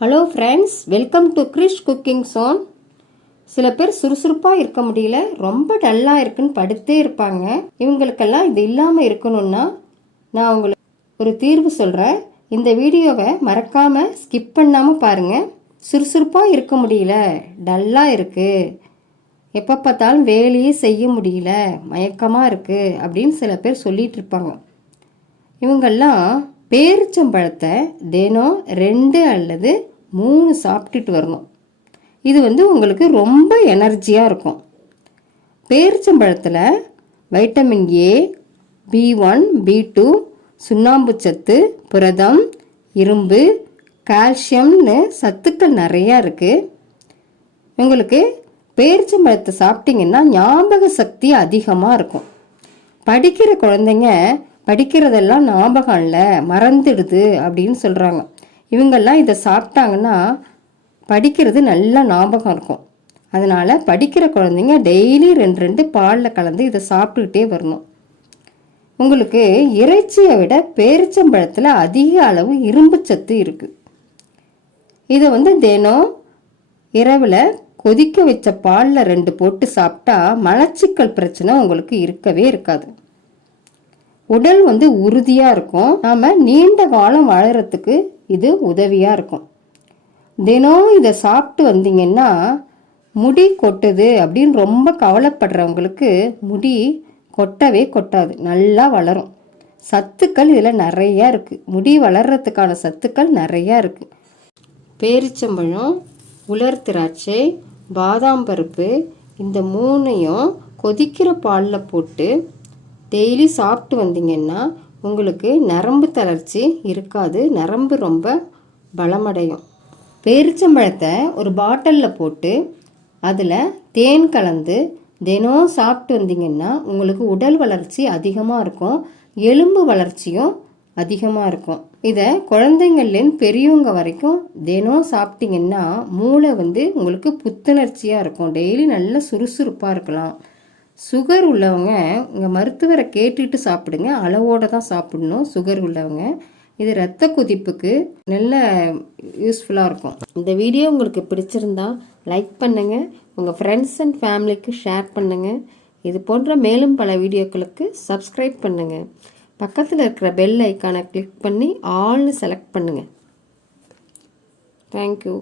Hello friends, welcome to Krish cooking zone. சில பேர் சுறுசுறுப்பாக இருக்க முடியல, ரொம்ப டல்லாக இருக்குன்னு படுத்தே இருப்பாங்க. இவங்களுக்கெல்லாம் இது இல்லாமல் இருக்கணும்னா நான் உங்களுக்கு ஒரு தீர்வு சொல்கிறேன். இந்த வீடியோவை மறக்காமல் ஸ்கிப் பண்ணாமல் பாருங்கள். சுறுசுறுப்பாக இருக்க முடியல, டல்லாக இருக்குது, எப்போ பார்த்தாலும் வேலையே செய்ய முடியல, மயக்கமாக இருக்குது அப்படின்னு சில பேர் சொல்லிட்டு இருப்பாங்க. இவங்கெல்லாம் பேரிச்சம்பழத்தை தினம் 2 அல்லது 3 சாப்பிட்டுட்டு வரணும். இது உங்களுக்கு ரொம்ப எனர்ஜியாக இருக்கும். பேரிச்சம்பழத்தில் வைட்டமின் ஏ, B1, B2, சுண்ணாம்பு சத்து, புரதம், இரும்பு, கால்சியம்னு சத்துக்கள் நிறையா இருக்குது. உங்களுக்கு பேரிச்சம்பழத்தை சாப்பிட்டீங்கன்னா ஞாபக சக்தி அதிகமாக இருக்கும். படிக்கிற குழந்தைங்க படிக்கிறதெல்லாம் ஞாபகம் இல்லை, மறந்துடுது அப்படின்னு சொல்கிறாங்க. இவங்கெல்லாம் இதை சாப்பிட்டாங்கன்னா படிக்கிறது நல்லா ஞாபகம் இருக்கும். அதனால் படிக்கிற குழந்தைங்க டெய்லி 2 பாலில் கலந்து இதை சாப்பிட்டுக்கிட்டே வரணும். உங்களுக்கு இறைச்சியை விட பேரிச்சம்பழத்தில் அதிக அளவு இரும்பு சத்து இருக்குது. இதை தினம் இரவில் கொதிக்க வச்ச பாலில் 2 போட்டு சாப்பிட்டா மலச்சிக்கல் பிரச்சனை உங்களுக்கு இருக்கவே இருக்காது. உடல் உறுதியாக இருக்கும். நாம் நீண்ட காலம் வாழறதுக்கு இது உதவியாக இருக்கும். தினம் இதை சாப்பிட்டு வந்தீங்கன்னா முடி கொட்டுது அப்படின்னு ரொம்ப கவலைப்படுறவங்களுக்கு முடி கொட்டவே கொட்டாது, நல்லா வளரும். சத்துக்கள் இதில் நிறையா இருக்குது. முடி வளர்கிறதுக்கான சத்துக்கள் நிறையா இருக்குது. பேரிச்சம்பழம், உலர் திராட்சை, பாதாம் பருப்பு, இந்த 3ஐயும் கொதிக்கிற பாலில் போட்டு டெய்லி சாப்பிட்டு வந்தீங்கன்னா உங்களுக்கு நரம்பு தளர்ச்சி இருக்காது, நரம்பு ரொம்ப பலமடையும். பேரிச்சம்பழத்தை ஒரு பாட்டிலில் போட்டு அதில் தேன் கலந்து தினம் சாப்பிட்டு வந்தீங்கன்னா உங்களுக்கு உடல் வளர்ச்சி அதிகமாக இருக்கும், எலும்பு வளர்ச்சியும் அதிகமாக இருக்கும். இதை குழந்தைங்கள்லேருந்து பெரியவங்க வரைக்கும் தினம் சாப்பிட்டீங்கன்னா மூளை உங்களுக்கு புத்துணர்ச்சியாக இருக்கும். டெய்லி நல்ல சுறுசுறுப்பாக இருக்கலாம். சுகர் உள்ளவங்க உங்கள் மருத்துவரை கேட்டுட்டு சாப்பிடுங்க, அளவோடு தான் சாப்பிடணும். சுகர் உள்ளவங்க இது இரத்த கொதிப்புக்கு நல்ல யூஸ்ஃபுல்லாக இருக்கும். இந்த வீடியோ உங்களுக்கு பிடிச்சிருந்தா லைக் பண்ணுங்கள், உங்கள் ஃப்ரெண்ட்ஸ் அண்ட் ஃபேமிலிக்கு ஷேர் பண்ணுங்கள். இது போன்ற மேலும் பல வீடியோக்களுக்கு சப்ஸ்கிரைப் பண்ணுங்கள். பக்கத்தில் இருக்கிற பெல் ஐக்கானை கிளிக் பண்ணி ஆல்னு செலக்ட் பண்ணுங்கள். தேங்க்யூ.